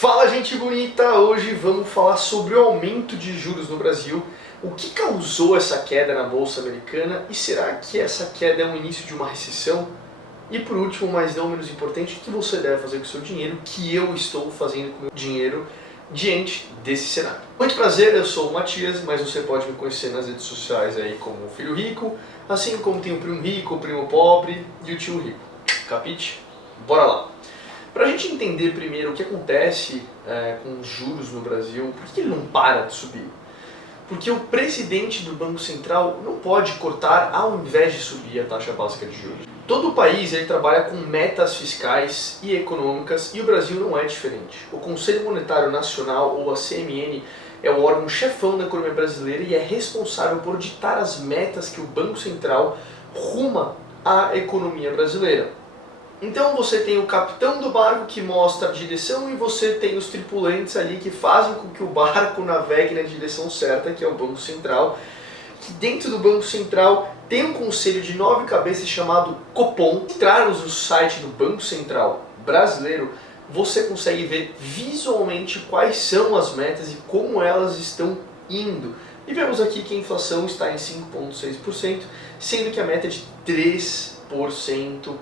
Fala, gente bonita! Hoje vamos falar sobre o aumento de juros no Brasil, o que causou essa queda na Bolsa Americana e será que essa queda é o início de uma recessão? E por último, mas não menos importante, o que você deve fazer com o seu dinheiro, o que eu estou fazendo com o meu dinheiro diante desse cenário. Muito prazer, eu sou o Matias, mas você pode me conhecer nas redes sociais aí como o Filho Rico, assim como tem o Primo Rico, o Primo Pobre e o Tio Rico. Capite? Bora lá! Para a gente entender primeiro o que acontece com os juros no Brasil, por que ele não para de subir? Porque o presidente do Banco Central não pode cortar ao invés de subir a taxa básica de juros. Todo o país ele trabalha com metas fiscais e econômicas e o Brasil não é diferente. O Conselho Monetário Nacional, ou a CMN, é o órgão chefão da economia brasileira e é responsável por ditar as metas que o Banco Central ruma à economia brasileira. Então você tem o capitão do barco que mostra a direção e você tem os tripulantes ali que fazem com que o barco navegue na direção certa, que é o Banco Central. Que dentro do Banco Central tem um conselho de 9 cabeças chamado Copom. Entrarmos no site do Banco Central brasileiro, você consegue ver visualmente quais são as metas e como elas estão indo. E vemos aqui que a inflação está em 5,6%, sendo que a meta é de 3%,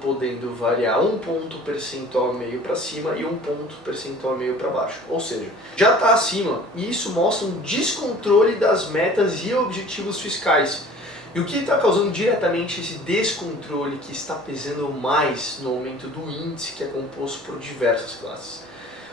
podendo variar 1 ponto percentual meio para cima e 1 ponto percentual meio para baixo. Ou seja, já está acima e isso mostra um descontrole das metas e objetivos fiscais. E o que está causando diretamente esse descontrole que está pesando mais no aumento do índice que é composto por diversas classes?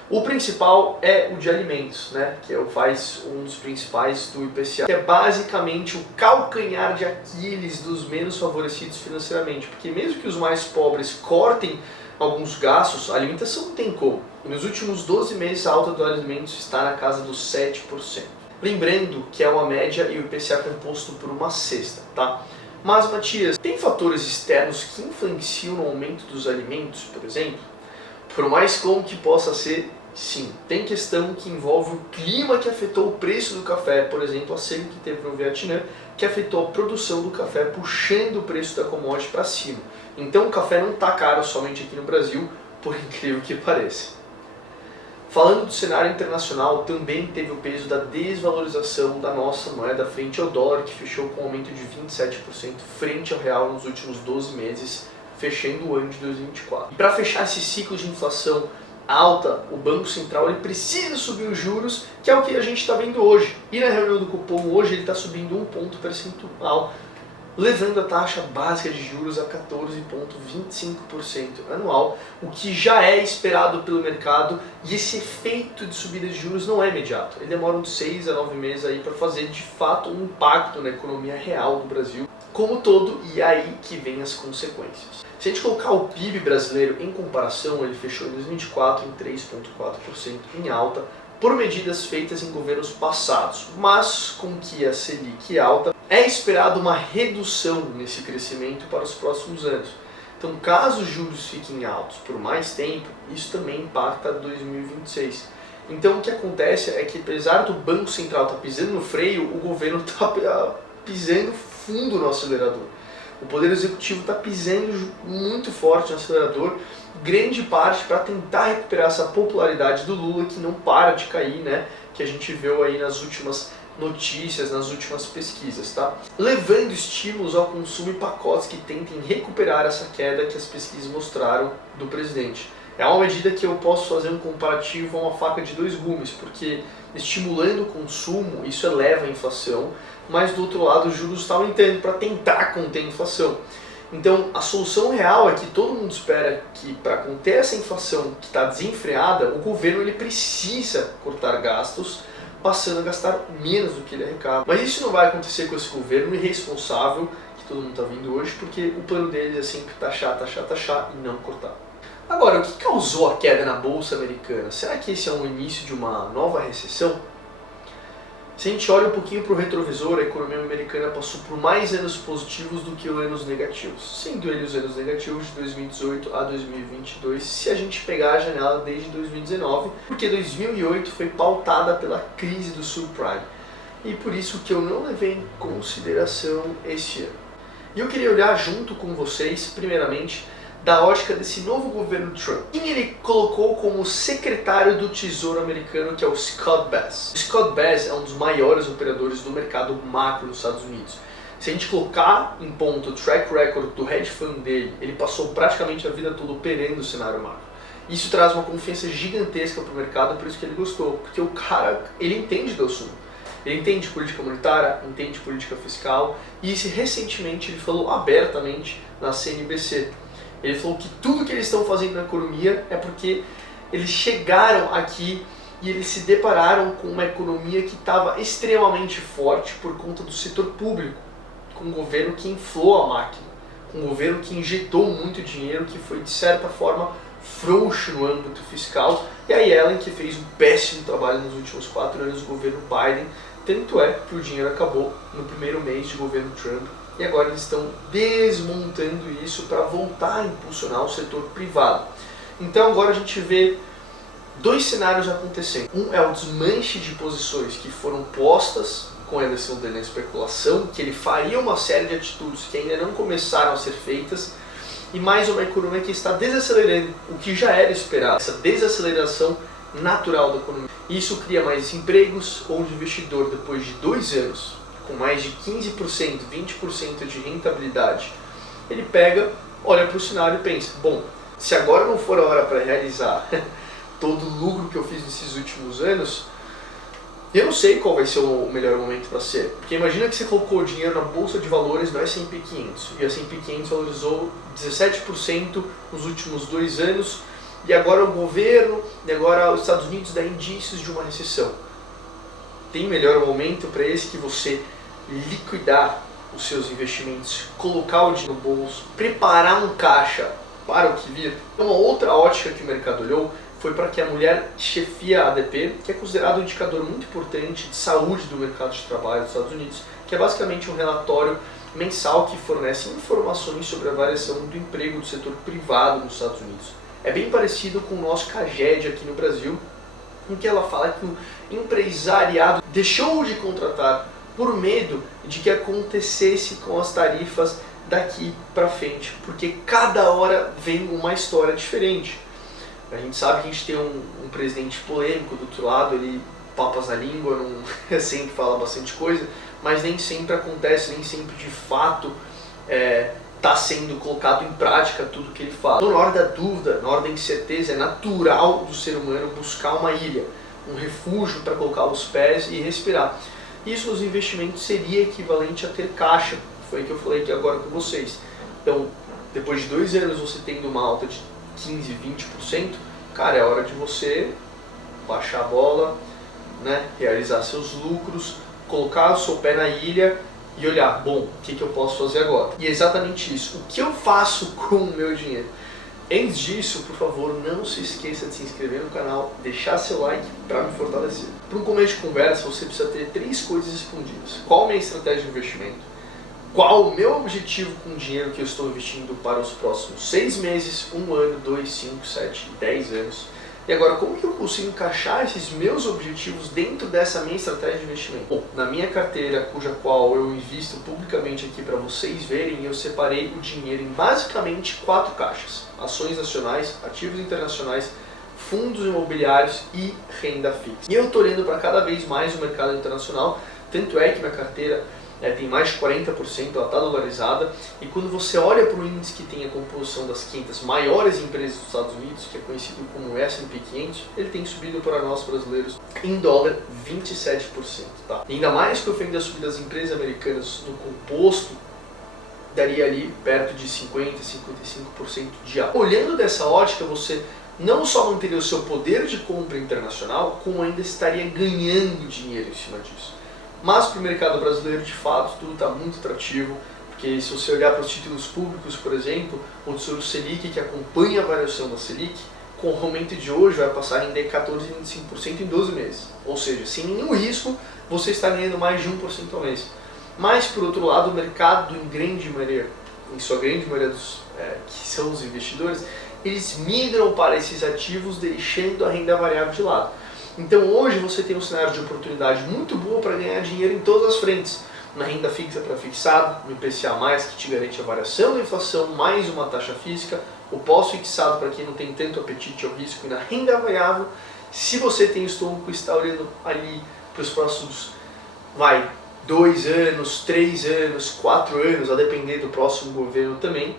O principal é o de alimentos, né? Que faz um dos principais do IPCA, que é basicamente o calcanhar de Aquiles dos menos favorecidos financeiramente, porque mesmo que os mais pobres cortem alguns gastos, a alimentação não tem como. E nos últimos 12 meses a alta dos alimentos está na casa dos 7%. Lembrando que é uma média e o IPCA é composto por uma cesta, tá? Mas, Matias, tem fatores externos que influenciam no aumento dos alimentos, por exemplo? Por mais comum que possa ser, sim. Tem questão que envolve o clima que afetou o preço do café, por exemplo, a seca que teve no Vietnã, que afetou a produção do café, puxando o preço da commodity para cima. Então o café não está caro somente aqui no Brasil, por incrível que pareça. Falando do cenário internacional, também teve o peso da desvalorização da nossa moeda frente ao dólar, que fechou com um aumento de 27% frente ao real nos últimos 12 meses, fechando o ano de 2024. E para fechar esse ciclo de inflação alta, o Banco Central ele precisa subir os juros, que é o que a gente está vendo hoje. E na reunião do Copom hoje ele está subindo 1 ponto percentual, levando a taxa básica de juros a 14,25% anual, o que já é esperado pelo mercado, e esse efeito de subida de juros não é imediato. Ele demora uns 6 a 9 meses aí para fazer de fato um impacto na economia real do Brasil como todo, e aí que vem as consequências. Se a gente colocar o PIB brasileiro em comparação, ele fechou em 2024 em 3,4% em alta, por medidas feitas em governos passados, mas com que a Selic alta, é esperado uma redução nesse crescimento para os próximos anos. Então, caso os juros fiquem altos por mais tempo, isso também impacta 2026. Então, o que acontece é que, apesar do Banco Central estar pisando no freio, o governo está pisando fundo no acelerador. O Poder Executivo está pisando muito forte no acelerador, grande parte para tentar recuperar essa popularidade do Lula, que não para de cair, né? Que a gente viu aí nas últimas notícias, nas últimas pesquisas, tá? Levando estímulos ao consumo e pacotes que tentem recuperar essa queda que as pesquisas mostraram do presidente. É uma medida que eu posso fazer um comparativo a uma faca de 2 gumes, porque estimulando o consumo, isso eleva a inflação, mas do outro lado os juros estão aumentando para tentar conter a inflação. Então a solução real é que todo mundo espera que para conter essa inflação que está desenfreada, o governo ele precisa cortar gastos, passando a gastar menos do que ele arrecada. Mas isso não vai acontecer com esse governo irresponsável que todo mundo está vendo hoje, porque o plano deles é sempre taxar, taxar, taxar e não cortar. Agora, o que causou a queda na Bolsa Americana? Será que esse é um início de uma nova recessão? Se a gente olha um pouquinho para o retrovisor, a economia americana passou por mais anos positivos do que anos negativos, sendo eles os anos negativos de 2018 a 2022, se a gente pegar a janela desde 2019, porque 2008 foi pautada pela crise do subprime, e por isso que eu não levei em consideração esse ano. E eu queria olhar junto com vocês, primeiramente, da ótica desse novo governo Trump. Quem ele colocou como secretário do Tesouro americano, que é o Scott Bass. O Scott Bass é um dos maiores operadores do mercado macro nos Estados Unidos. Se a gente colocar em ponto o track record do hedge fund dele, ele passou praticamente a vida toda operando o cenário macro. Isso traz uma confiança gigantesca para o mercado, por isso que ele gostou, porque o cara, ele entende do assunto. Ele entende política monetária, entende política fiscal, e recentemente ele falou abertamente na CNBC. Ele falou que tudo que eles estão fazendo na economia é porque eles chegaram aqui e eles se depararam com uma economia que estava extremamente forte por conta do setor público, com um governo que inflou a máquina, com um governo que injetou muito dinheiro, que foi de certa forma frouxo no âmbito fiscal, e a Yellen que fez um péssimo trabalho nos últimos 4 anos do governo Biden. Tanto é que o dinheiro acabou no primeiro mês de governo Trump e agora eles estão desmontando isso para voltar a impulsionar o setor privado. Então agora a gente vê 2 cenários acontecendo. Um é o desmanche de posições que foram postas com a eleição dele na especulação, que ele faria uma série de atitudes que ainda não começaram a ser feitas, e mais uma economia que está desacelerando, o que já era esperado, essa desaceleração natural da economia. Isso cria mais empregos, onde o investidor, depois de 2 anos, com mais de 15%, 20% de rentabilidade, ele pega, olha para o cenário e pensa, bom, se agora não for a hora para realizar todo o lucro que eu fiz nesses últimos anos, eu não sei qual vai ser o melhor momento para ser. Porque imagina que você colocou dinheiro na Bolsa de Valores no S&P 500, e o S&P 500 valorizou 17% nos últimos 2 anos, e agora o governo, e agora os Estados Unidos dá indícios de uma recessão. Tem melhor momento para esse que você liquidar os seus investimentos, colocar o dinheiro no bolso, preparar um caixa para o que vir? Uma outra ótica que o mercado olhou foi para que a mulher chefia a ADP, que é considerado um indicador muito importante de saúde do mercado de trabalho dos Estados Unidos, que é basicamente um relatório mensal que fornece informações sobre a variação do emprego do setor privado nos Estados Unidos. É bem parecido com o nosso CAGED aqui no Brasil, em que ela fala que o empresariado deixou de contratar por medo de que acontecesse com as tarifas daqui para frente, porque cada hora vem uma história diferente. A gente sabe que a gente tem um presidente polêmico do outro lado, ele papas na língua, não sempre fala bastante coisa, mas nem sempre acontece, nem sempre de fato está sendo colocado em prática tudo que ele fala. Então, na hora da dúvida, na hora da incerteza, é natural do ser humano buscar uma ilha, um refúgio para colocar os pés e respirar. Isso nos investimentos seria equivalente a ter caixa, foi o que eu falei aqui agora com vocês. Então, depois de 2 anos você tendo uma alta de 15, 20%, cara, é hora de você baixar a bola, né, realizar seus lucros, colocar o seu pé na ilha e olhar, bom, o que eu posso fazer agora? E é exatamente isso. O que eu faço com o meu dinheiro? Antes disso, por favor, não se esqueça de se inscrever no canal, deixar seu like para me fortalecer. Para um começo de conversa, você precisa ter 3 coisas respondidas. Qual a minha estratégia de investimento? Qual o meu objetivo com o dinheiro que eu estou investindo para os próximos 6 meses, 1 ano, 2, 5, 7, 10 anos? E agora, como que eu consigo encaixar esses meus objetivos dentro dessa minha estratégia de investimento? Bom, na minha carteira, cuja qual eu invisto publicamente aqui para vocês verem, eu separei o dinheiro em basicamente 4 caixas. Ações nacionais, ativos internacionais, fundos imobiliários e renda fixa. E eu estou olhando para cada vez mais o mercado internacional, tanto é que minha carteira tem mais de 40%, ela está dolarizada, e quando você olha para o índice que tem a composição das 500 maiores empresas dos Estados Unidos, que é conhecido como S&P 500, ele tem subido para nós brasileiros em dólar 27%. Tá? E ainda mais que eu ofendo a subida das empresas americanas no composto, daria ali perto de 50%, 55% de alta. Olhando dessa ótica, você não só manteria o seu poder de compra internacional, como ainda estaria ganhando dinheiro em cima disso. Mas para o mercado brasileiro, de fato, tudo está muito atrativo, porque se você olhar para os títulos públicos, por exemplo, o Tesouro Selic, que acompanha a variação da Selic, com o aumento de hoje vai passar a render 14, 25% em 12 meses. Ou seja, sem nenhum risco, você está ganhando mais de 1% ao mês. Mas, por outro lado, o mercado, em sua grande maioria dos que são os investidores, eles migram para esses ativos, deixando a renda variável de lado. Então hoje você tem um cenário de oportunidade muito boa para ganhar dinheiro em todas as frentes. Na renda fixa para fixado, no IPCA+, que te garante a variação da inflação, mais uma taxa física, O pós-fixado, para quem não tem tanto apetite ao risco, e na renda variável, se você tem o estômago que está olhando ali para os próximos, 2 anos, 3 anos, 4 anos, a depender do próximo governo também,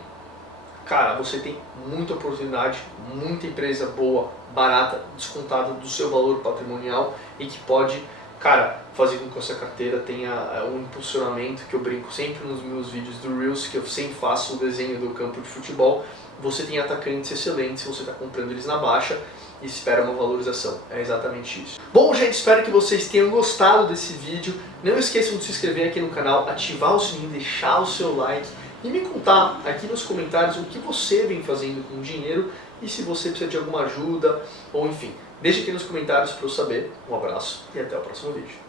cara, você tem muita oportunidade, muita empresa boa, barata, descontada do seu valor patrimonial e que pode, cara, fazer com que a sua carteira tenha um impulsionamento, que eu brinco sempre nos meus vídeos do Reels, que eu sempre faço o desenho do campo de futebol. Você tem atacantes excelentes, você está comprando eles na baixa e espera uma valorização. É exatamente isso. Bom, gente, espero que vocês tenham gostado desse vídeo. Não esqueçam de se inscrever aqui no canal, ativar o sininho, deixar o seu like e me contar aqui nos comentários o que você vem fazendo com o dinheiro e se você precisa de alguma ajuda ou enfim. Deixe aqui nos comentários para eu saber. Um abraço e até o próximo vídeo.